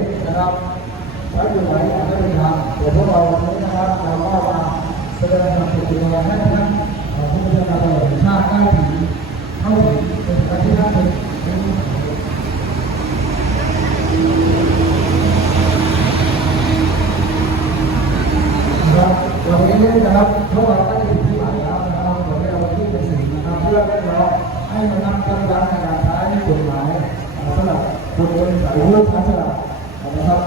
ศนะครับไว้อยู่ไหนก็เป็นทางเดี๋ยวพวกเราวันนี้นะครับเราก็มาแสดงความเสียใจให้ท่านผู้บัญชาการตำรวชาติเข้าถึงเข้าถึงเป็นการที่ท่านเป็นเราไม่เล่นนะครับเพราะเราได้ยินที่หลังแล้วนะครับเราไม่เราที่เป็นสิ่งนะครับเพื่อเรียกร้องให้มานำกำลังในการใช้กฎหมายสำหรับคนเป็นสายเลือสำหรับ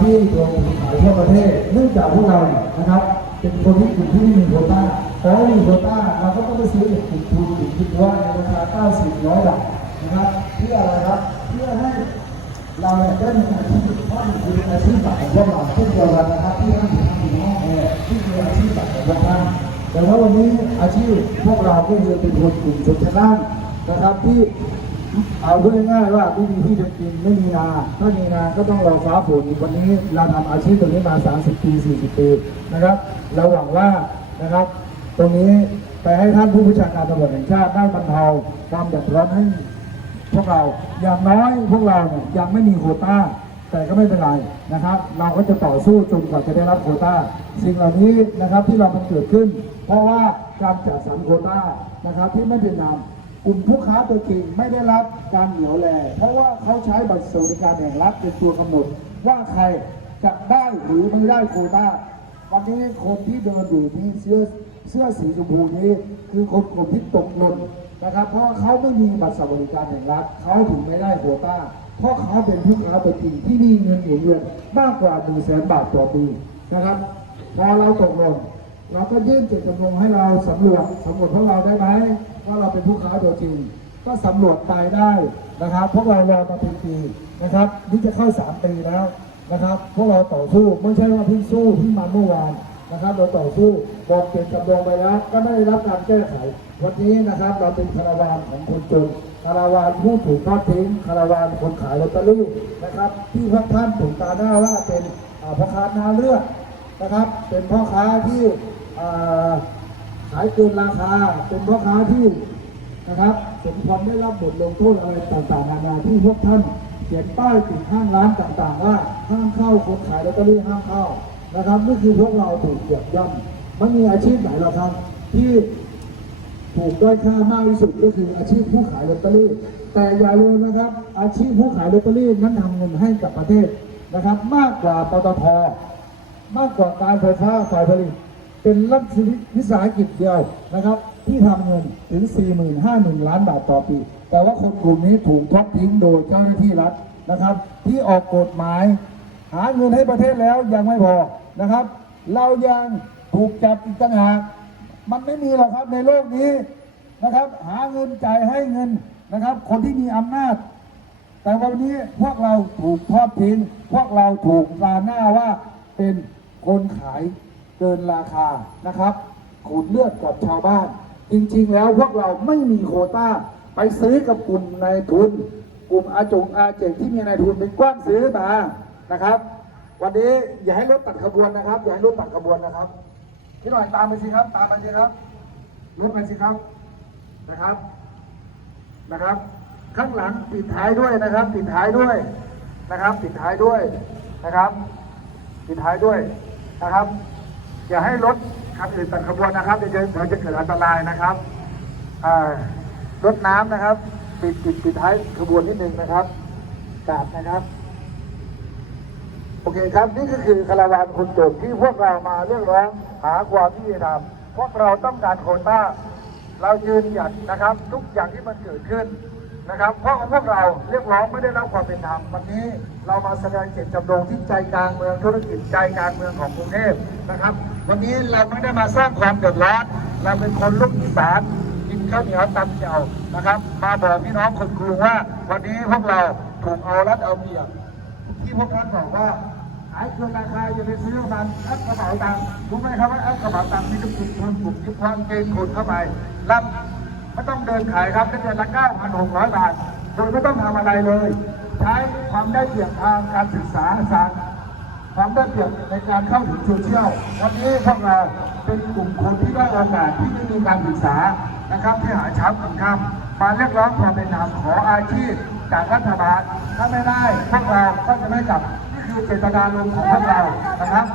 ที่โดนขายทั่วประเทศ เนื่องจากพวกเรานะครับ เป็นคนที่กลุ่มที่มีโควต้าพอไม่มีโควต้าเราก็ต้องไปซื้อจากกลุ่มทุนกลุ่มที่ว่าในราคา90ร้อยบาทนะครับเพื่ออะไรครับเพื่อให้เราเนี่ยได้มีอาชีพเพราะมันคืออาชีพหลักของพวกเราเช่นเดียวกันนะครับที่ท่านอยู่ทางอยู่ในห้องแอร์ที่คืออาชีพหลักของพวกท่านแต่ว่าวันนี้อาชีพพวกเราก็คือเป็นคนกลุ่มชนชั้นล่างนะครับที่ เอาพูดง่ายๆว่าไม่มีที่จะกินไม่มีนาถ้ามีนาก็ต้องรอฟ้าฝนวันนี้เราทำอาชีพตรงนี้มา 30 ปี 40 ปีนะครับเราหวังว่านะครับ ตรงนี้ไปให้ท่านผู้บัญชาการตำรวจแห่งชาติได้บรรเทาความเดือดร้อนให้พวกเราอย่างน้อยพวกเราเนี่ยยังไม่มีโคต้า แต่ก็ไม่เป็นไรนะครับ เราก็จะต่อสู้จนกว่าจะได้รับโคต้า สิ่งเหล่านี้นะครับที่เรามันเกิดขึ้น เพราะว่าการจัดสรรโคต้านะครับที่ไม่เป็นธรรม กลุ่มผู้ค้าตัวจริงไม่ได้รับการเหนียวแล เพราะว่าเขาใช้บัตรสวัสดิการแห่งรัฐเป็นตัวกำหนด ว่าใครจะได้หรือไม่ได้โควต้าวันนี้คนที่เดินอยู่ที่เสื้อเสื้อสีชมพูนี้ คือคนกลุ่มที่ตกหล่นนะครับ เพราะเขาไม่มีบัตรสวัสดิการแห่งรัฐเขาถึงไม่ได้โควต้า เพราะเขาเป็นผู้ค้าตัวจริงที่มีเงินหมุนเวียนมากกว่า1 0 0 0 0แสนบาทต่อปีนะครับพอเราตกหล่นเราก็ยื่นเจตจำนงให้เราสำรวจสำรวจพวกเราได้ไหม ว่าเราเป็นผู้ค้าตัวจริง ก็สำรวจไปได้นะครับพวกเรารอมาเป็นปีนะครับนี่จะเข้าสามปีแล้วนะครับพวกเราต่อสู้ไม่ใช่ว่าเพิ่งสู้เพิ่งมาเมื่อวานนะครับ เราต่อสู้บอกเจตจำนงไปแล้ว ก็ไม่ได้รับการแก้ไข วันนี้นะครับเราเป็นคาราวานของคนจนคาราวานผู้ถูกทอดทิ้งคาราวานคนขายลอตเตอรี่นะครับ ที่พวกท่านถูกตาหน้าว่าเป็นพ่อค้าหน้าเลือดนะครับ เป็นพ่อค้าที่าขายเกินราคา เป็นพ่อค้าที่นะครับสมควรได้รับบทลงโทษอะไรต่างๆนานาที่พวกท่านเขียนป้ายติดห้างร้านต่างๆ ว่าห้ามเข้าคนขายลอตเตอรี่ห้ามเข้านะครับนี่คือพวกเราถูกเหยียบย่ำมันมีอาชีพไหนหรอครับ ที่ถูกด้อยค่ามากที่สุดก็คืออาชีพผู้ขายลอตเตอรี่ แต่อย่าลืมนะครับ อาชีพผู้ขายลอตเตอรี่นั้นทำเงินให้กับประเทศนะครับ มากกว่าปตทมากกว่าการไฟฟ้าฝ่ายผลิต เป็นรัฐวิสาหกิจเดียวนะครับ ที่ทำเงินถึง 45,000 ล้านบาทต่อปี แต่ว่าคนกลุ่มนี้ถูกทอดทิ้งโดยเจ้าหน้าที่รัฐนะครับ ที่ออกกฎหมาย หาเงินให้ประเทศแล้วยังไม่พอนะครับ เรายังถูกจับอีกต่างหากมันไม่มีหรอกครับในโลกนี้นะครับ หาเงินจ่ายให้เงินนะครับ คนที่มีอำนาจ แต่วันนี้พวกเราถูกทอดทิ้ง พวกเราถูกตาหน้าว่าเป็นคนขาย เกินราคานะครับ ขูดเลือดกับชาวบ้าน จริงๆ แล้วพวกเราไม่มีโคต้า ไปซื้อกับกลุ่มนายทุน กลุ่มอาจงอาเจกที่มีนายทุนเป็นกว้านซื้อมานะครับ วันนี้อย่าให้รถตัดขบวนนะครับอย่าให้รถตัดขบวนนะครับพี่หน่อยตามไปสิครับ ตามไปสิครับรถไปสิครับนะครับนะครับ ข้างหลังปิดท้ายด้วยนะครับ ปิดท้ายด้วยนะครับ ปิดท้ายด้วยนะครับ ปิดท้ายด้วยนะครับ อย่าให้รถคันอื่นตัดขบวนนะครับเดี๋ยวจะเดี๋ยวจะเกิดอันตรายนะครับรถน้ำนะครับ ปิดปิดปิดท้ายขบวนนิดนึงนะครับกราบนะครับ โอเคครับนี่ก็คือคาราวานคนจนที่พวกเรามาเรียกร้องหาความยุติธรรมพวกเราต้องการโควต้า เรายืนหยัดนะครับ ทุกอย่างที่มันเกิดขึ้นนะครับ เพราะพวกเราเรียกร้องไม่ได้รับความเป็นธรรมวันนี้เรามาแสดงเจตจำนงที่ใจกลางเมืองธุรกิจใจกลางเมืองของกรุงเทพนะครับ วันนี้เราไม่ได้มาสร้างความเดือดร้อนเราเป็นคนลูกอีสานกินข้าวเหนียวตำเจียวนะครับ มาบอกพี่น้องคนกรุงว่า วันนี้พวกเราถูกเอารัดเอาเปรียบที่พวกท่านบอกว่าขายเกินราคาอย่าไปซื้อมันแอปกระเป๋าตังค์รู้ไหมครับว่าแอปกระเป๋าตังค์มีกลุ่มทุนกลุ่มที่ความเกณฑ์คนเข้าไปรับไม่ต้องเดินขายครับได้เดือนละ9,600 บาทโดยไม่ต้องทำอะไรเลย ใช้ความได้เปรียบทางการศึกษาศาสตร์ ความได้เปรียบในการเข้าถึงโซเชียลวันนี้พวกเราเป็นกลุ่มคนที่ได้โอกาสที่ไม่มีการศึกษานะครับที่หาเช้ากินค่ำมาเรียกร้องความเป็นธรรมขออาชีพจากรัฐบาลถ้าไม่ได้พวกเราก็จะไม่กลับนี่คือเจตนาลมของพวกเรานะครับ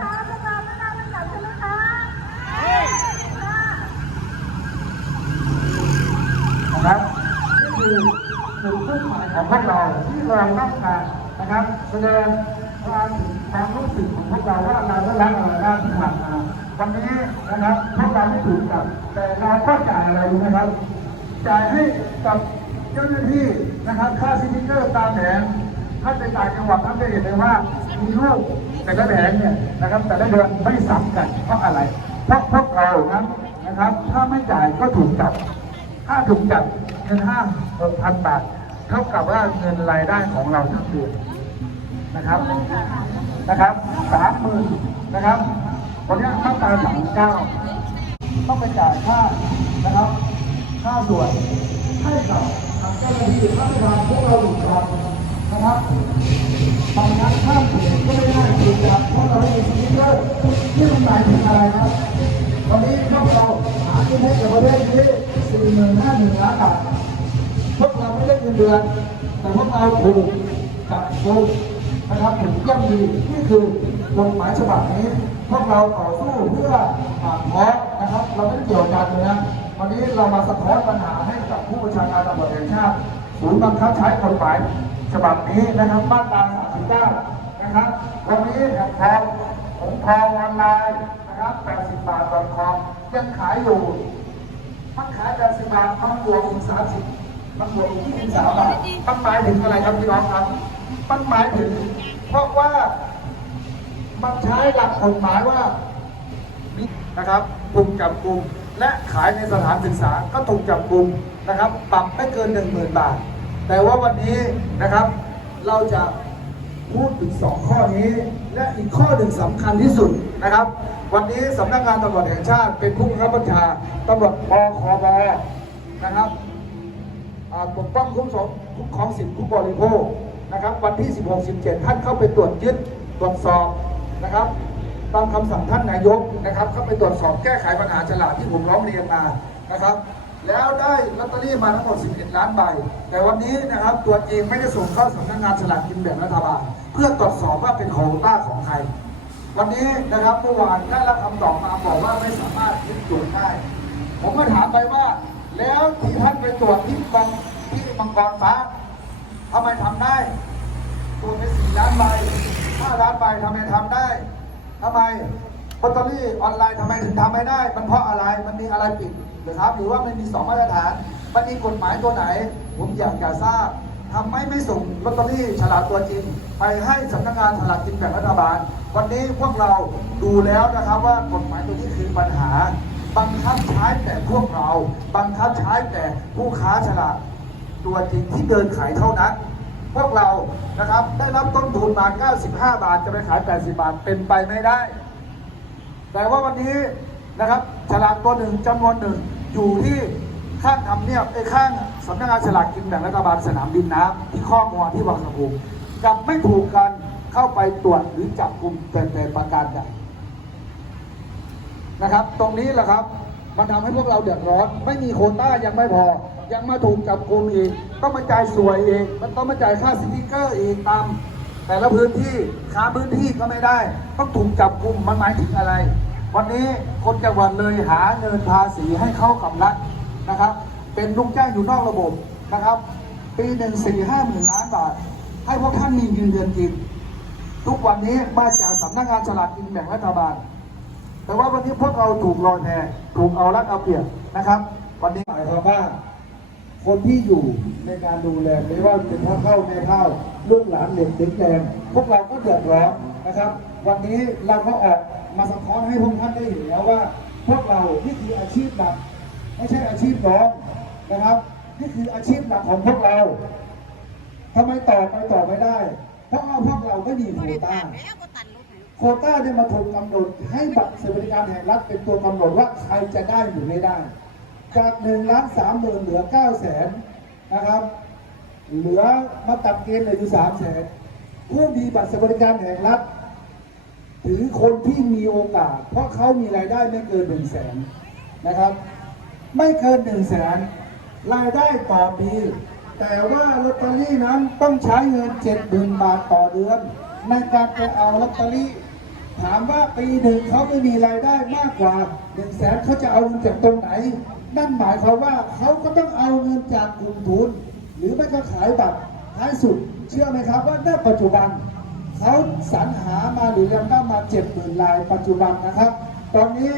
นะครับนี่คือจุดมุ่หมายของพวกเราที่เราต้องการนะครับแสดงความ ความรู้สึกของพวกเราว่าเราได้รับอะไรบ้างที่ผ่านมาวันนี้นะครับพวกเราไม่ถูกกับแต่เราก็จ่ายอะไรรู้ไหมครับ จ่ายให้กับเจ้าหน้าที่นะครับค่าสติ๊กเกอร์ตามแผงถ้าไปต่างจังหวัดท่านจะเห็นเลยว่ามีลูกแต่ละแผงเนี่ยนะครับ แต่ละเดือนไม่ซ้ำกันเพราะอะไรเพราะพวกเรานั้นนะครับ ถ้าไม่จ่ายก็ถูกจับ ถ้าถูกจับเงินห้าหกพันบาท เท่ากับว่าเงินรายได้ของเราทั้งเดือนนะครับ นะครับสามหมื่นนะครับวันนี้มาตราสามเก้าต้องไปจ่ายค่านะครับค่าส่วนให้กับทางเจ้าหน้าที่รัฐบาลพวกเราอีกครั้งนะครับทางนั้นข้ามเขตก็ไม่ได้ถูกจับเพราะเราไม่มีสติ๊กเกอร์ที่มันหมายถึงอะไรครับวันนี้พวกเราหาที่ให้กับประเทศนี้สี่หมื่นห้าหมื่นล้านบาทพวกเราไม่ได้เงินเดือนแต่พวกเราถูกจับกุม นะครับถูกย่ำยีนี่คือกฎหมายฉบับนี้ พวกเราต่อสู้เพื่อปากท้องนะครับ เราไม่ได้เกี่ยวกันเลยนะวันนี้เรามาสะท้อนปัญหาให้กับผู้บัญชาการตำรวจแห่งชาติศูนย์บังคับใช้กฎหมายฉบับนี้นะครับมาตรา39นะครับวันนี้แผ่นทองผมทองออนไลน์นะครับ80 บาทต่อคอมยังขายอยู่มันขาย80บาทมันบวกอีก30มันบวกอีก23บาทมันหมายถึงอะไรครับพี่น้องครับ มันหมายถึง เพราะว่ามันใช้หลักกฎหมายว่านะครับถูกจับกลุ่มและขายในสถานศึกษาก็ถูกจับกลุ่มนะครับปรับไม่เกิน 1 0,000 บาท แต่ว่าวันนี้นะครับเราจะพูดถึง 2 ข้อนี้ และอีกข้อหนึ่งสำคัญที่สุดนะครับ วันนี้สำนักงานตำรวจแห่งชาติเป็นผู้บับบัญชาตำรวจปคบนะครับปกป้องคุ้มครองคุ้มครองสิทธิผู้บริโภค นะครับวันที่ 16 17 ท่านเข้าไปตรวจยึดตรวจสอบนะครับตามคำสั่งท่านนายกนะครับ เข้าไปตรวจสอบแก้ไขปัญหาฉลากที่ผมร้องเรียนมานะครับ แล้วได้ลอตเตอรี่มาทั้งหมด 11 ล้านใบ แต่วันนี้นะครับตัวจริงไม่ได้ส่งเข้าสำนักงานฉลากกินแบ่งรัฐบาล เพื่อตรวจสอบว่าเป็นของต้าของใครวันนี้นะครับเมื่อวานได้รับคำตอบมาบอกว่าไม่สามารถยึดตรวจได้ผมก็ถามไปว่า แล้วที่ท่านไปตรวจที่กองที่มังกรฟ้า ทำไมทำได้ตรวจไปสี่ล้านใบห้าล้านใบทำไมทำได้ทำไมลอตเตอรี่ออนไลน์ทำไมถึงทำไม่ได้ มันเพราะอะไร มันมีอะไรปิดหรือครับ หรือว่ามันมีสองมาตรฐาน มันมีกฎหมายตัวไหน ผมอยากจะทราบทำไมไม่ส่งลอตเตอรี่ฉลากตัวจริง ไปให้สำนักงานฉลากกินแบ่งรัฐบาล วันนี้พวกเราดูแล้วนะครับว่ากฎหมายตัวนี้คือปัญหา บังคับใช้แต่พวกเรา บังคับใช้แต่ผู้ค้าฉลาก ตัวจริงที่เดินขายเท่านั้น พวกเรานะครับได้รับต้นทุนมา 95 บาทจะไปขาย 80 บาทเป็นไปไม่ได้ แต่ว่าวันนี้นะครับฉลากตัวหนึ่งจำนวนหนึ่งอยู่ที่ข้างทำเนียบไอ้ข้างสำนักงานฉลากกินแบ่งรัฐบาลสนามบินน้ำที่ข้อมัวที่วังสะพุงกับไม่ถูกกันเข้าไปตรวจหรือจับกลุ่มแต่แต่ประการใดนะครับ ตรงนี้แหละครับมันทำให้พวกเราเดือดร้อน ไม่มีโคต้ายังไม่พอ ยังมาถูกจับกลุ่มอีก ต้องมาจ่ายสวยเองมันต้องมาจ่ายค่าสติ๊กเกอร์อีกตามแต่ละพื้นที่ค้าพื้นที่ก็ไม่ได้ ต้องถูกจับกลุ่มมันหมายถึงอะไร วันนี้คนจังหวัดเลยหาเงินภาษีให้เข้ากับรัฐนะครับ เป็นลูกจ้างอยู่นอกระบบนะครับ ปีหนึ่งสี่ห้าหมื่นล้านบาท ให้พวกท่านมีเงินเดือนกิน ทุกวันนี้มาจากสำนักงานฉลากกินแบ่งรัฐบาล แต่ว่าวันนี้พวกเราถูกรอนแทนถูกเอารัดเอาเปรียบนะครับ วันนี้หมายความว่า คนที่อยู่ในการดูแลไม่ว่าเป็นพ่อเข้าแม่เข้าลูกหลานเด็กเด็กแดงพวกเราก็เดือดร้อนนะครับ วันนี้เราก็ออกมาสะท้อนให้พวกท่านได้เห็นแล้วว่า พวกเรานี่คืออาชีพหลักไม่ใช่อาชีพรองนะครับนี่คืออาชีพหลักของพวกเราทำไมต่อไปต่อไม่ได้ เพราะว่าพวกเราไม่มีโคต้าโคต้าเนี่ยมาถูกกำหนดให้บัตรสวัสดิการแห่งรัฐเป็นตัวกำหนดว่าใครจะได้หรือไม่ได้ จากหนึ่งล้านสามหมื่นเหลือเก้าแสนนะครับ เหลือมาตัดเกณฑ์เหลืออยู่สามแสนผู้มีบัตรสวัสดิการแห่งรัฐถือคนที่มีโอกาส เพราะเขามีรายได้ไม่เกินหนึ่งแสนนะครับ ไม่เกินหนึ่งแสนรายได้ต่อปี แต่ว่าลอตเตอรี่นั้นต้องใช้เงินเจ็ดหมื่นบาทต่อเดือน ในการไปเอาลอตเตอรี่ ถามว่าปีหนึ่งเขาไม่มีรายได้มากกว่าหนึ่งแสนเขาจะเอาเงินจากตรงไหน นั่นหมายความว่าเขาก็ต้องเอาเงินจากกลุ่มทุน หรือไม่ก็ขายบัตรท้ายสุด เชื่อไหมครับว่าณปัจจุบันเขาสรรหามาหรือยังได้มาเจ็ดหมื่นลายปัจจุบันนะครับ ตอนนี้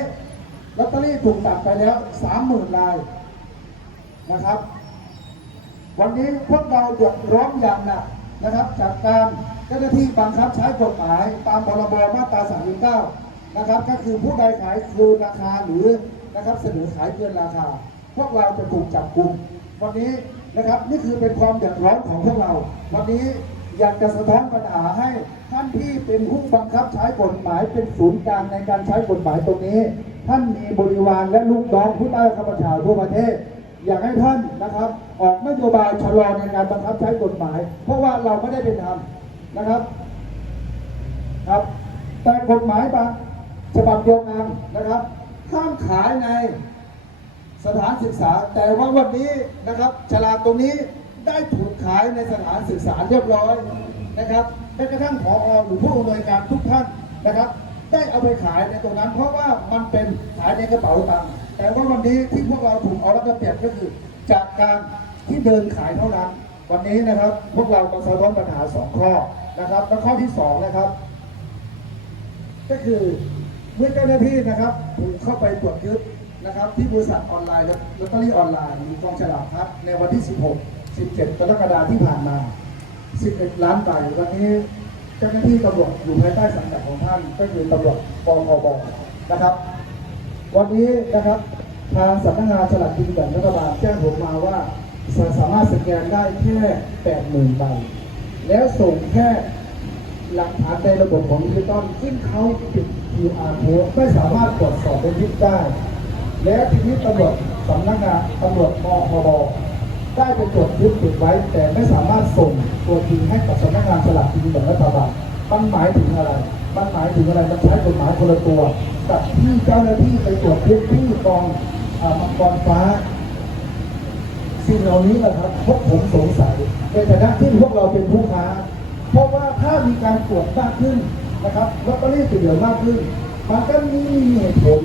ลอตเตอรี่ถูกตัดไปแล้วสามหมื่นลายนะครับ วันนี้พวกเราเดือดร้อนอย่างหนักนะครับ จากการเจ้าหน้าที่บังคับใช้กฎหมายตามพรบมาตรา39นะครับ ก็คือผู้ใดขายเกินราคาหรือ นะครับเสนอขายเกินราคา พวกเราจะถูกจับกลุ่มวันนี้นะครับนี่คือเป็นความเดือดร้อนของพวกเรา วันนี้อยากจะสะท้อนปัญหาให้ท่านที่เป็นผู้บังคับใช้กฎหมายเป็นศูนย์กลางในการใช้กฎหมายตรงนี้ ท่านมีบริวารและลูกน้องผู้ใต้บังคับบัญชาทั่วประเทศ อยากให้ท่านนะครับ ออกนโยบายชะลอในการบังคับใช้กฎหมาย เพราะว่าเราไม่ได้เป็นธรรมนะครับครับแต่กฎหมายบางฉบับเดียวกันนะครับ ห้ามขายในสถานศึกษา แต่ว่าวันนี้นะครับฉลากตรงนี้ได้ถูกขายในสถานศึกษาเรียบร้อยนะครับแม้กระทั่งผอหรือผู้อำนวยการทุกท่านนะครับ ได้เอาไปขายในตรงนั้น เพราะว่ามันเป็นขายในกระเป๋าตังค์แต่ว่าวันนี้ที่พวกเราถูกเอารัดเอาเปรียบก็คือ จากการที่เดินขายเท่านั้น วันนี้นะครับพวกเราก็สะท้อนปัญหาสองข้อนะครับและข้อที่สองนะครับ ก็คือ เมื่อเจ้าหน้าที่นะครับถูกเข้าไปตรวจยึดนะครับ ที่บริษัทออนไลน์ลอตเตอรี่ออนไลน์หรือกองฉลากครับในวันที่ 16 17 กรกฎาคมที่ผ่านมา 11 ล้านใบวันนี้เจ้าหน้าที่ตำรวจอยู่ภายใต้สังกัดของท่านก็คือตำรวจปคบนะครับ วันนี้นะครับทางสำนักงานฉลากกินแบ่งรัฐบาลแจ้งผมมาว่าสามารถสแกนได้แค่ 80,000ใบแล้วส่งแค่ หลักฐานในระบบของดิจิตอลซึ่งเขาปิด QR code ไม่สามารถตรวจสอบเป็นทิศได้ และทีนี้ตำรวจสำนักงานตำรวจมพบได้ไปตรวจยึดติดไว้ แต่ไม่สามารถส่งตัวจริงให้กับสำนักงานสลากกินแบ่งรัฐบาลมันหมายถึงอะไร มันหมายถึงอะไร มันใช้กฎหมายคนละตัวกับที่เจ้าหน้าที่ไปตรวจยึดที่กองอามังกรฟ้า สิ่งเหล่านี้แหละครับพวกผมสงสัยในฐานะที่พวกเราเป็นผู้ค้า เพราะว่าถ้ามีการตรวจมากขึ้นนะครับลอตเตอรี่ติดเหลือมากขึ้นมันก็มีเหตุผล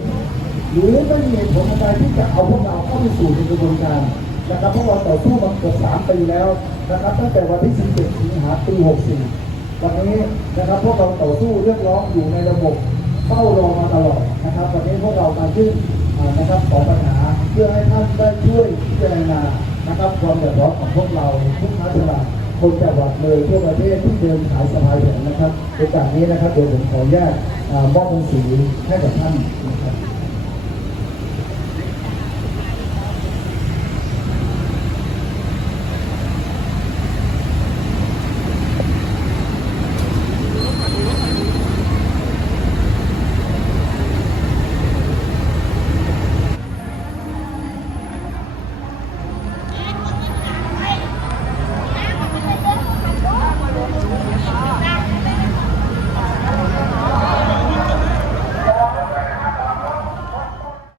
หรือไม่มีเหตุผลอะไรที่จะเอาพวกเราเข้าไปสู่ในกระบวนการนะครับเพราะเราต่อสู้มาเกือบสามปีแล้วนะครับตั้งแต่วันที่ 17 สิงหาปี 64 วันนี้นะครับพวกเราต่อสู้เรียกร้องอยู่ในระบบเฝ้ารอมาตลอดนะครับวันนี้พวกเรามายื่นนะครับขอปัญหาเพื่อให้ท่านได้ช่วยพิจารณานะครับความเดือดร้อนของพวกเราผู้ค้าตลาด คนจังหวัดเลยทั่วประเทศที่เดินขายสะพายแขนนะครับโอกาสนี้นะครับเดี๋ยวผมขออนุญาตมอบหนังสือให้กับท่านนะครับ